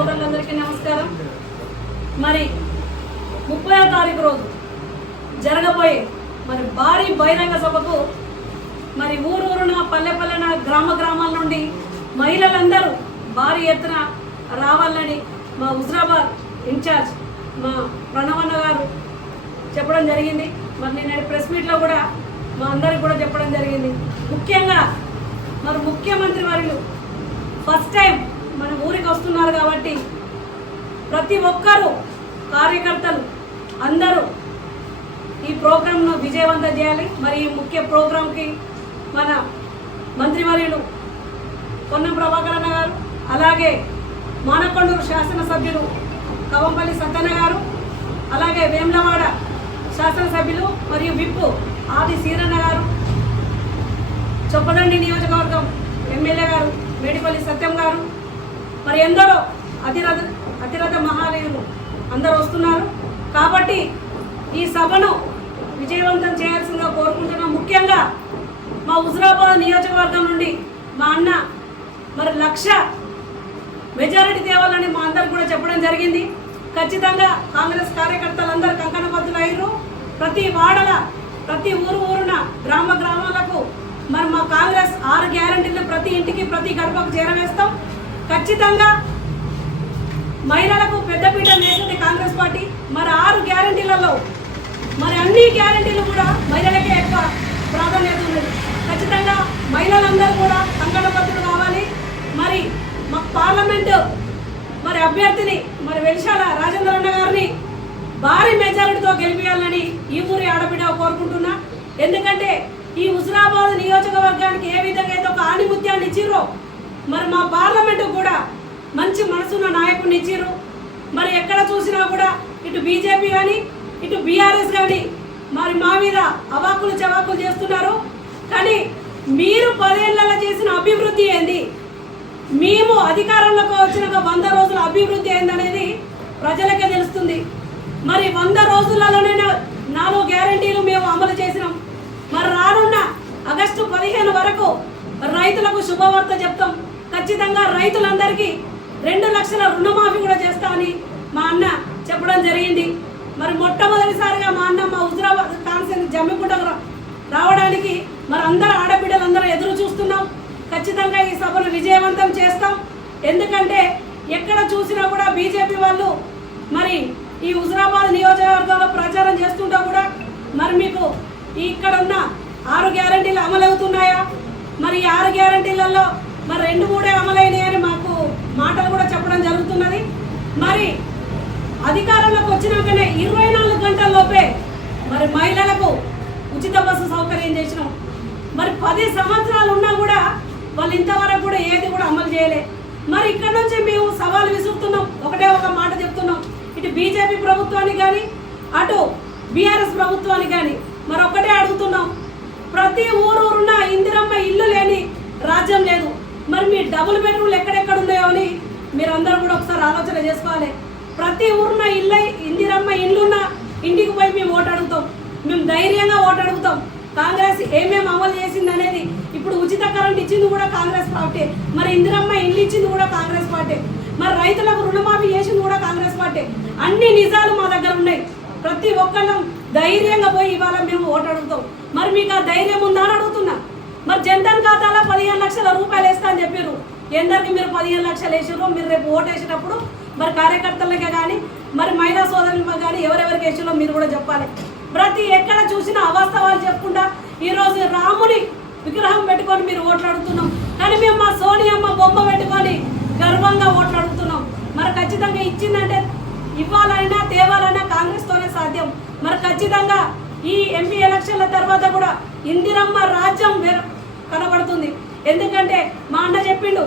సోదరులందరికీ నమస్కారం. మరి ముప్పై తారీఖు రోజు జరగబోయే మరి భారీ బహిరంగ సభకు మరి ఊరూరున పల్లె పల్లెన గ్రామ గ్రామాల నుండి మహిళలందరూ భారీ ఎత్తున రావాలని మా హుజరాబాద్ ఇన్ఛార్జ్ మా ప్రణవన్న గారు చెప్పడం జరిగింది. మరి నేను ప్రెస్ మీట్లో కూడా మా అందరికి కూడా చెప్పడం జరిగింది. ముఖ్యంగా మరి ముఖ్యమంత్రి వారిలు ఫస్ట్ టైం మన ఊరికి వస్తున్నారు కాబట్టి ప్రతి ఒక్కరూ కార్యకర్తలు అందరూ ఈ ప్రోగ్రాంను విజయవంతం చేయాలి. మరి ఈ ముఖ్య ప్రోగ్రాంకి మన మంత్రివర్యులు పొన్నం ప్రభాకర్ అన్న గారు అలాగే మానకొండూరు శాసనసభ్యులు కవంపల్లి సత్తన్న గారు అలాగే వేములవాడ శాసనసభ్యులు మరియు విప్పు ఆది సీరన్న గారు చొప్పదండి నియోజకవర్గం ఎమ్మెల్యే గారు మేడిపల్లి సత్యం గారు ఎందరో అతిరథ అతిరథ మహాలయులు అందరూ వస్తున్నారు. కాబట్టి ఈ సభను విజయవంతం చేయాల్సిందిగా కోరుకుంటున్నాం. ముఖ్యంగా మా హుజరాబాద్ నియోజకవర్గం నుండి మా అన్న మరి లక్ష మెజారిటీ తేవాలని మా అందరికి కూడా చెప్పడం జరిగింది. ఖచ్చితంగా కాంగ్రెస్ కార్యకర్తలందరూ కంకణబద్దులు అయ్యారు ప్రతి వాడల ప్రతి ఊరు ఊరున గ్రామ గ్రామాలకు మరి మా కాంగ్రెస్ ఆరు గ్యారంటీలు ప్రతి ఇంటికి ప్రతి గడపకు చేరవేస్తాం. ఖచ్చితంగా మహిళలకు పెద్దపీట వేసింది కాంగ్రెస్ పార్టీ. మరి ఆరు గ్యారంటీలలో మరి అన్ని గ్యారంటీలు కూడా మహిళలకే ఎక్కువ ప్రాధాన్యత ఉన్నది. ఖచ్చితంగా మహిళలందరూ కూడా సంఘటనబద్ధులు కావాలి. మరి మా పార్లమెంటు మరి అభ్యర్థిని మరి వెలిశాల రాజేంద్రన్న గారిని భారీ మెజారిటీతో గెలిపించాలని ఈ ఊరి ఆడబిడ్డ కోరుకుంటున్నా. ఎందుకంటే ఈ హుజరాబాద్ నియోజకవర్గానికి ఏ విధంగా అయితే ఒక ఆణిముత్యాన్ని ఇచ్చిర్రో మరి మా పార్లమెంటు కూడా మంచి మనసున్న నాయకుడిని ఇచ్చారు. మరి ఎక్కడ చూసినా కూడా ఇటు బీజేపీ కానీ ఇటు బీఆర్ఎస్ కానీ మరి మా మీద అవాకులు చవాకులు చేస్తున్నారు. కానీ మీరు పదేళ్ళలో చేసిన అభివృద్ధి ఏంది? మేము అధికారంలోకి వచ్చిన వంద రోజుల అభివృద్ధి ఏందనేది ప్రజలకే తెలుస్తుంది. మరి వంద రోజులలోనే నాలుగు గ్యారంటీలు మేము అమలు చేసినాం. మరి రానున్న ఆగస్టు పదిహేను వరకు రైతులకు శుభవార్త చెప్తాం. ఖచ్చితంగా రైతులందరికీ రెండు లక్షల రుణమాఫీ కూడా చేస్తామని మా అన్న చెప్పడం జరిగింది. మరి మొట్టమొదటిసారిగా మా అన్న మా హుజరాబాద్ కాన్సెన్ జమ్మికుంటకు రావడానికి మరి అందరు ఆడబిడ్డలందరూ ఎదురు చూస్తున్నాం. ఖచ్చితంగా ఈ సభను విజయవంతం చేస్తాం. ఎందుకంటే ఎక్కడ చూసినా కూడా బీజేపీ వాళ్ళు మరి ఈ హుజరాబాద్ నియోజకవర్గంలో ప్రచారం చేస్తుంటే కూడా మరి మీకు ఇక్కడ ఉన్న ఆరు గ్యారంటీలు అమలవుతున్నాయా? మరి ఈ ఆరు గ్యారంటీలలో మరి రెండు మూడే అమలైనాయని మాకు మాటలు కూడా చెప్పడం జరుగుతున్నది. మరి అధికారంలోకి వచ్చినాకనే ఇరవై నాలుగు గంటల లోపే మరి మహిళలకు ఉచిత బస్సు సౌకర్యం చేసినాం. మరి పది సంవత్సరాలు ఉన్నా కూడా వాళ్ళు ఇంతవరకు కూడా ఏది కూడా అమలు చేయలే. మరి ఇక్కడ నుంచి మేము సవాల్ విసురుతున్నాం. ఒకటే ఒక మాట చెప్తున్నాం. ఇటు బీజేపీ ప్రభుత్వానికి కానీ అటు బీఆర్ఎస్ ప్రభుత్వానికి కానీ మరి ఒక్కటే అడుగుతున్నాం. ప్రతి ఊరు ఊరున్న ఇందిరమ్మ ఇల్లు లేని రాజ్యం లేదు. మరి మీ డబుల్ బెడ్రూమ్లు ఎక్కడెక్కడ ఉన్నాయో అని మీరందరూ కూడా ఒకసారి ఆలోచన చేసుకోవాలి. ప్రతి ఊరున్న ఇల్లు ఇందిరమ్మ ఇల్లున్న ఇంటికి పోయి మేము ఓటు అడుగుతాం. మేము ధైర్యంగా ఓటు అడుగుతాం. కాంగ్రెస్ ఏమేమి అమలు చేసింది అనేది ఇప్పుడు ఉచిత కరెంట్ ఇచ్చింది కూడా కాంగ్రెస్ పార్టీ. మరి ఇందిరమ్మ ఇల్లు ఇచ్చింది కూడా కాంగ్రెస్ పార్టీ. మరి రైతులకు రుణమాఫీ చేసింది కూడా కాంగ్రెస్ పార్టీ. అన్ని నిజాలు మా దగ్గర ఉన్నాయి. ప్రతి ఒక్కళ్ళం ధైర్యంగా పోయి ఇవాళ మేము ఓటు అడుగుతాం. మరి మీకు ఆ ధైర్యం ఉందా అని అడుగుతున్నా మరి జన్ధన్ ఖాతాలో పదిహేను లక్షల రూపాయలు వేస్తా అని చెప్పారు ఎందరికి మీరు పదిహేను లక్షలు వేసారు మీరు రేపు ఓటు వేసేటప్పుడు మరి కార్యకర్తలకే కానీ మరి మహిళా సోదరులకు కానీ ఎవరెవరికి వేసారో మీరు కూడా చెప్పాలి. ప్రతి ఎక్కడ చూసినా అవాస్తవాలు చెప్పుకుంటా ఈరోజు రాముని విగ్రహం పెట్టుకొని మీరు ఓట్లాడుతున్నాం. కానీ మేము మా సోనియమ్మ బొమ్మ పెట్టుకొని గర్వంగా ఓట్లాడుతున్నాం. మరి ఖచ్చితంగా ఇచ్చిందంటే ఇవ్వాలైనా తేవాలైనా కాంగ్రెస్తోనే సాధ్యం. మరి ఖచ్చితంగా ఈ ఎంపీ ఎలక్షన్ల తర్వాత కూడా ఇందిరమ్మ రాజ్యం కనబడుతుంది. ఎందుకంటే మా అన్న చెప్పిండు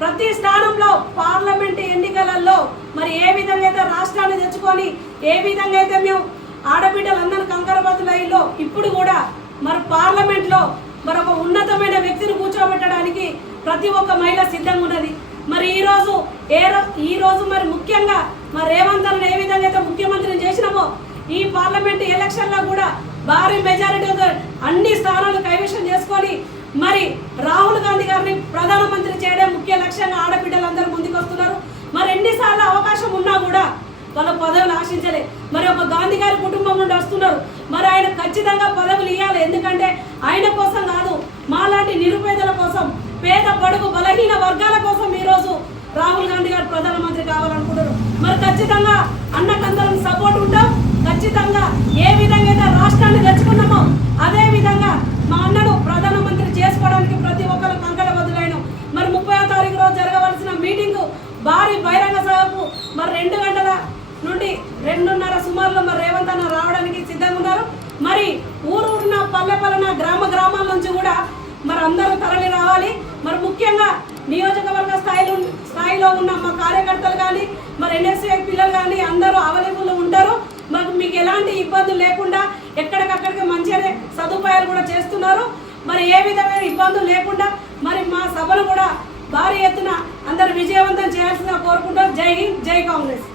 ప్రతి స్థానంలో పార్లమెంట్ ఎన్నికలలో మరి ఏ విధంగా అయితే రాష్ట్రాన్ని తెచ్చుకొని ఏ విధంగా అయితే మేము ఆడబిడ్డలందరూ కంకరబద్దులైలో ఇప్పుడు కూడా మరి పార్లమెంట్లో మరి ఒక ఉన్నతమైన వ్యక్తిని కూర్చోబెట్టడానికి ప్రతి ఒక్క మహిళ సిద్ధంగా ఉన్నది. మరి ఈ రోజు ఏ రో- ఈ రోజు మరి ముఖ్యంగా మరి రేవంత్ అన్న ఏ విధంగా అయితే ముఖ్యమంత్రిని చేసినామో ఈ పార్లమెంట్ ఎలక్షన్లో కూడా భారీ మెజారిటీతో అన్ని స్థానాలు కైవశం చేసుకొని మరి రాహుల్ గాంధీ గారిని ప్రధానమంత్రి చేయడం ముఖ్య లక్ష్యంగా ఆడబిడ్డలందరూ ముందుకు వస్తున్నారు మరి ఎన్నిసార్లు అవకాశం ఉన్నా కూడా వాళ్ళ పదవులు ఆశించలే. మరి ఒక గాంధీ గారి కుటుంబం నుండి వస్తున్నారు. మరి ఆయన ఖచ్చితంగా పదవులు ఇవ్వాలి ఎందుకంటే ఆయన కోసం కాదు మాలాంటి నిరుపేదల కోసం పేద పడుగు బలహీన వర్గాల కోసం ఈరోజు రాహుల్ గాంధీ గారు ప్రధానమంత్రి కావాలనుకుంటారు మరి ఖచ్చితంగా అన్నకందరం సపోర్ట్ ఉంటాం. ఖచ్చితంగా ఏ విధంగా అయితే రాష్ట్రాన్ని తెచ్చుకున్నామో అదే విధంగా మా అన్నను ప్రధానమంత్రి చేసుకోవడానికి ప్రతి ఒక్కరు లో జరగవలసిన మీటింగ్ భారీ బహిరంగ సభకు మరి రెండు గంటల నుండి రెండున్నర సుమారులో మరి రేవంత్ అన్న రావడానికి సిద్ధంగా ఉన్నారు. మరి ఊరూరున పల్లె పల్లెన గ్రామ గ్రామాల నుంచి కూడా మరి అందరూ తరలి రావాలి. మరి ముఖ్యంగా నియోజకవర్గ స్థాయిలో స్థాయిలో ఉన్న మా కార్యకర్తలు కానీ మరి ఎన్ఎస్ఏ పిల్లలు కానీ అందరూ అవైలబుల్ ఉంటారు. మాకు మీకు ఎలాంటి ఇబ్బందులు లేకుండా ఎక్కడికక్కడికి మంచిగానే సదుపాయాలు కూడా చేస్తున్నారు. మరి ఏ విధమైన ఇబ్బందులు లేకుండా మరి మా సభను కూడా భారీ ఎత్తున అందరు విజయవంతం చేయాల్సిందిగా కోరుకుంటూ జై హింద్ జై కాంగ్రెస్.